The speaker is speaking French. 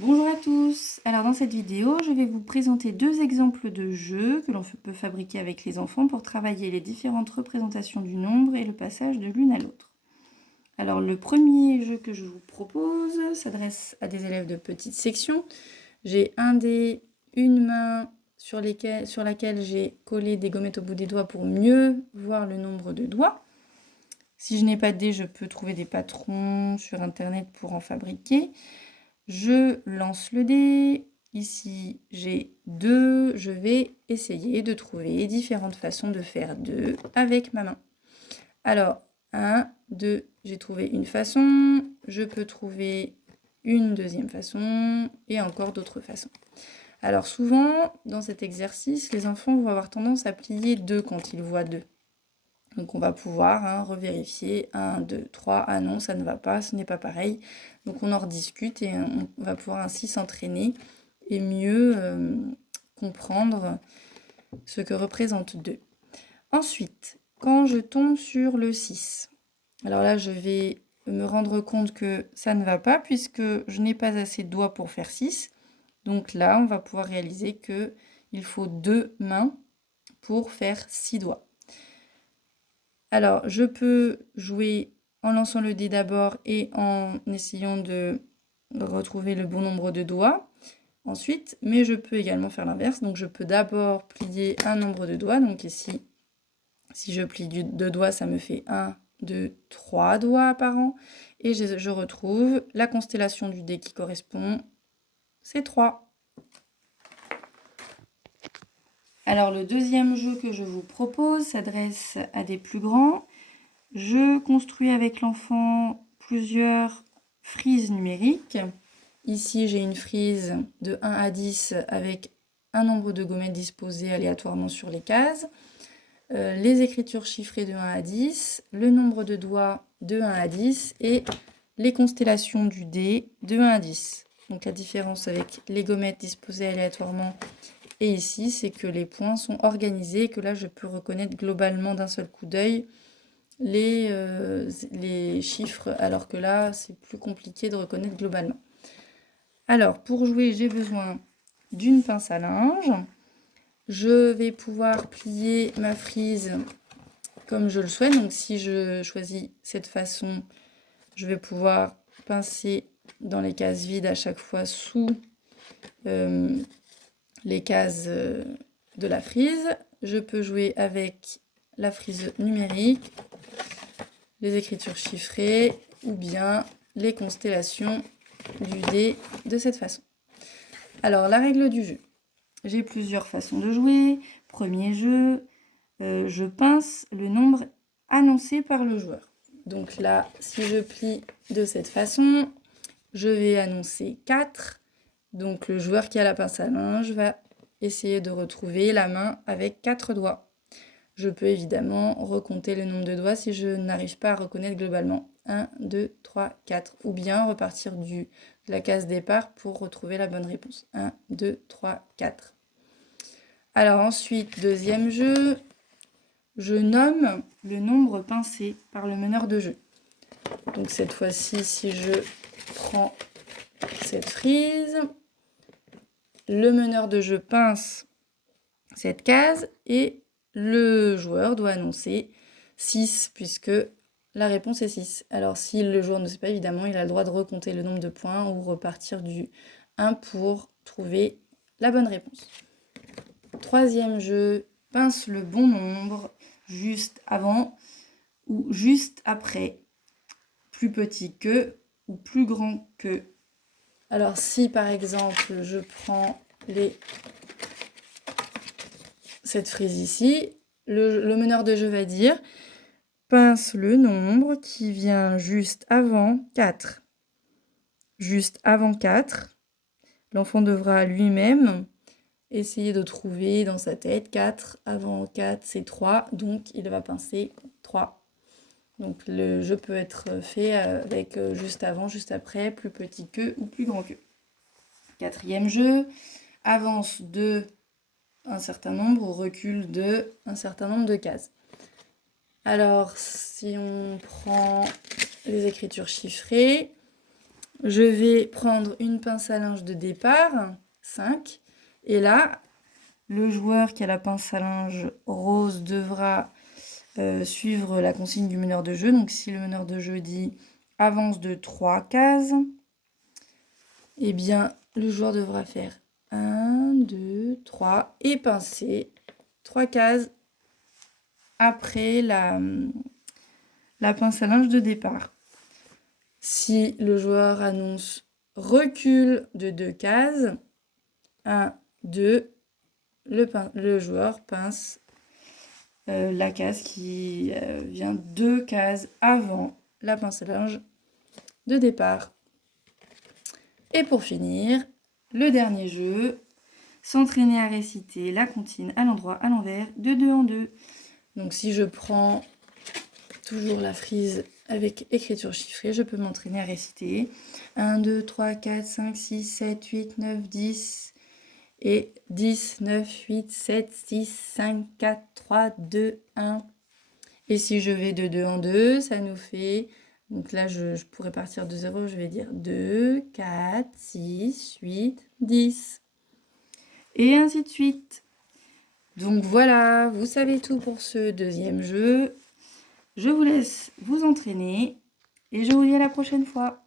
Bonjour à tous. Alors dans cette vidéo, je vais vous présenter deux exemples de jeux que l'on peut fabriquer avec les enfants pour travailler les différentes représentations du nombre et le passage de l'une à l'autre. Alors le premier jeu que je vous propose s'adresse à des élèves de petite section. J'ai un dé, une main sur laquelle j'ai collé des gommettes au bout des doigts pour mieux voir le nombre de doigts. Si je n'ai pas de dé, je peux trouver des patrons sur internet pour en fabriquer. Je lance le dé. Ici, j'ai 2. Je vais essayer de trouver différentes façons de faire 2 avec ma main. Alors, 1, 2, j'ai trouvé une façon. Je peux trouver une deuxième façon et encore d'autres façons. Alors souvent, dans cet exercice, les enfants vont avoir tendance à plier 2 quand ils voient 2. Donc on va pouvoir revérifier 1, 2, 3, ah non, ça ne va pas, ce n'est pas pareil. Donc on en rediscute et on va pouvoir ainsi s'entraîner et mieux comprendre ce que représente 2. Ensuite, quand je tombe sur le 6, alors là je vais me rendre compte que ça ne va pas puisque je n'ai pas assez de doigts pour faire 6. Donc là, on va pouvoir réaliser qu'il faut 2 mains pour faire 6 doigts. Alors, je peux jouer en lançant le dé d'abord et en essayant de retrouver le bon nombre de doigts ensuite, mais je peux également faire l'inverse. Donc, je peux d'abord plier un nombre de doigts. Donc ici, si je plie 2 doigts, ça me fait 1, 2, 3 doigts apparents. Et je retrouve la constellation du dé qui correspond, c'est 3. Alors, le deuxième jeu que je vous propose s'adresse à des plus grands. Je construis avec l'enfant plusieurs frises numériques. Ici, j'ai une frise de 1 à 10 avec un nombre de gommettes disposées aléatoirement sur les cases, les écritures chiffrées de 1 à 10, le nombre de doigts de 1 à 10 et les constellations du dé de 1 à 10. Donc la différence avec les gommettes disposées aléatoirement et ici, c'est que les points sont organisés et que là, je peux reconnaître globalement d'un seul coup d'œil les chiffres, alors que là, c'est plus compliqué de reconnaître globalement. Alors, pour jouer, j'ai besoin d'une pince à linge. Je vais pouvoir plier ma frise comme je le souhaite. Donc, si je choisis cette façon, je vais pouvoir pincer dans les cases vides à chaque fois sous les cases de la frise. Je peux jouer avec la frise numérique, les écritures chiffrées ou bien les constellations du dé de cette façon. Alors, la règle du jeu. J'ai plusieurs façons de jouer. Premier jeu, je pince le nombre annoncé par le joueur. Donc là, si je plie de cette façon, je vais annoncer 4. Donc le joueur qui a la pince à linge va essayer de retrouver la main avec 4 doigts. Je peux évidemment recompter le nombre de doigts si je n'arrive pas à reconnaître globalement 1, 2, 3, 4. Ou bien repartir de la case départ pour retrouver la bonne réponse. 1, 2, 3, 4. Alors ensuite, deuxième jeu, je nomme le nombre pincé par le meneur de jeu. Donc cette fois-ci, si je prends cette frise, le meneur de jeu pince cette case et le joueur doit annoncer 6 puisque la réponse est 6. Alors si le joueur ne sait pas, évidemment, il a le droit de recompter le nombre de points ou repartir du 1 pour trouver la bonne réponse. Troisième jeu, pince le bon nombre juste avant ou juste après, plus petit que ou plus grand que. Alors si par exemple je prends cette frise ici, le meneur de jeu va dire pince le nombre qui vient juste avant 4. Juste avant 4, l'enfant devra lui-même essayer de trouver dans sa tête 4 avant 4, c'est 3, donc il va pincer 3. Donc le jeu peut être fait avec juste avant, juste après, plus petit que ou plus grand que. Quatrième jeu, avance de un certain nombre ou recule de un certain nombre de cases. Alors, si on prend les écritures chiffrées, je vais prendre une pince à linge de départ, 5. Et là, le joueur qui a la pince à linge rose devra suivre la consigne du meneur de jeu. Donc si le meneur de jeu dit avance de 3 cases, eh bien le joueur devra faire 1, 2, 3 et pincer 3 cases après la pince à linge de départ. Si le joueur annonce recul de 2 cases, 1, 2, le joueur pince la case qui vient 2 cases avant la pince à linge de départ. Et pour finir, le dernier jeu, s'entraîner à réciter la comptine à l'endroit, à l'envers, de 2 en 2. Donc si je prends toujours la frise avec écriture chiffrée, je peux m'entraîner à réciter 1, 2, 3, 4, 5, 6, 7, 8, 9, 10 et 10, 9, 8, 7, 6, 5, 4, 3, 2, 1. Et si je vais de 2 en 2, ça nous fait... Donc là, je pourrais partir de 0, je vais dire 2, 4, 6, 8, 10. Et ainsi de suite. Donc voilà, vous savez tout pour ce deuxième jeu. Je vous laisse vous entraîner et je vous dis à la prochaine fois.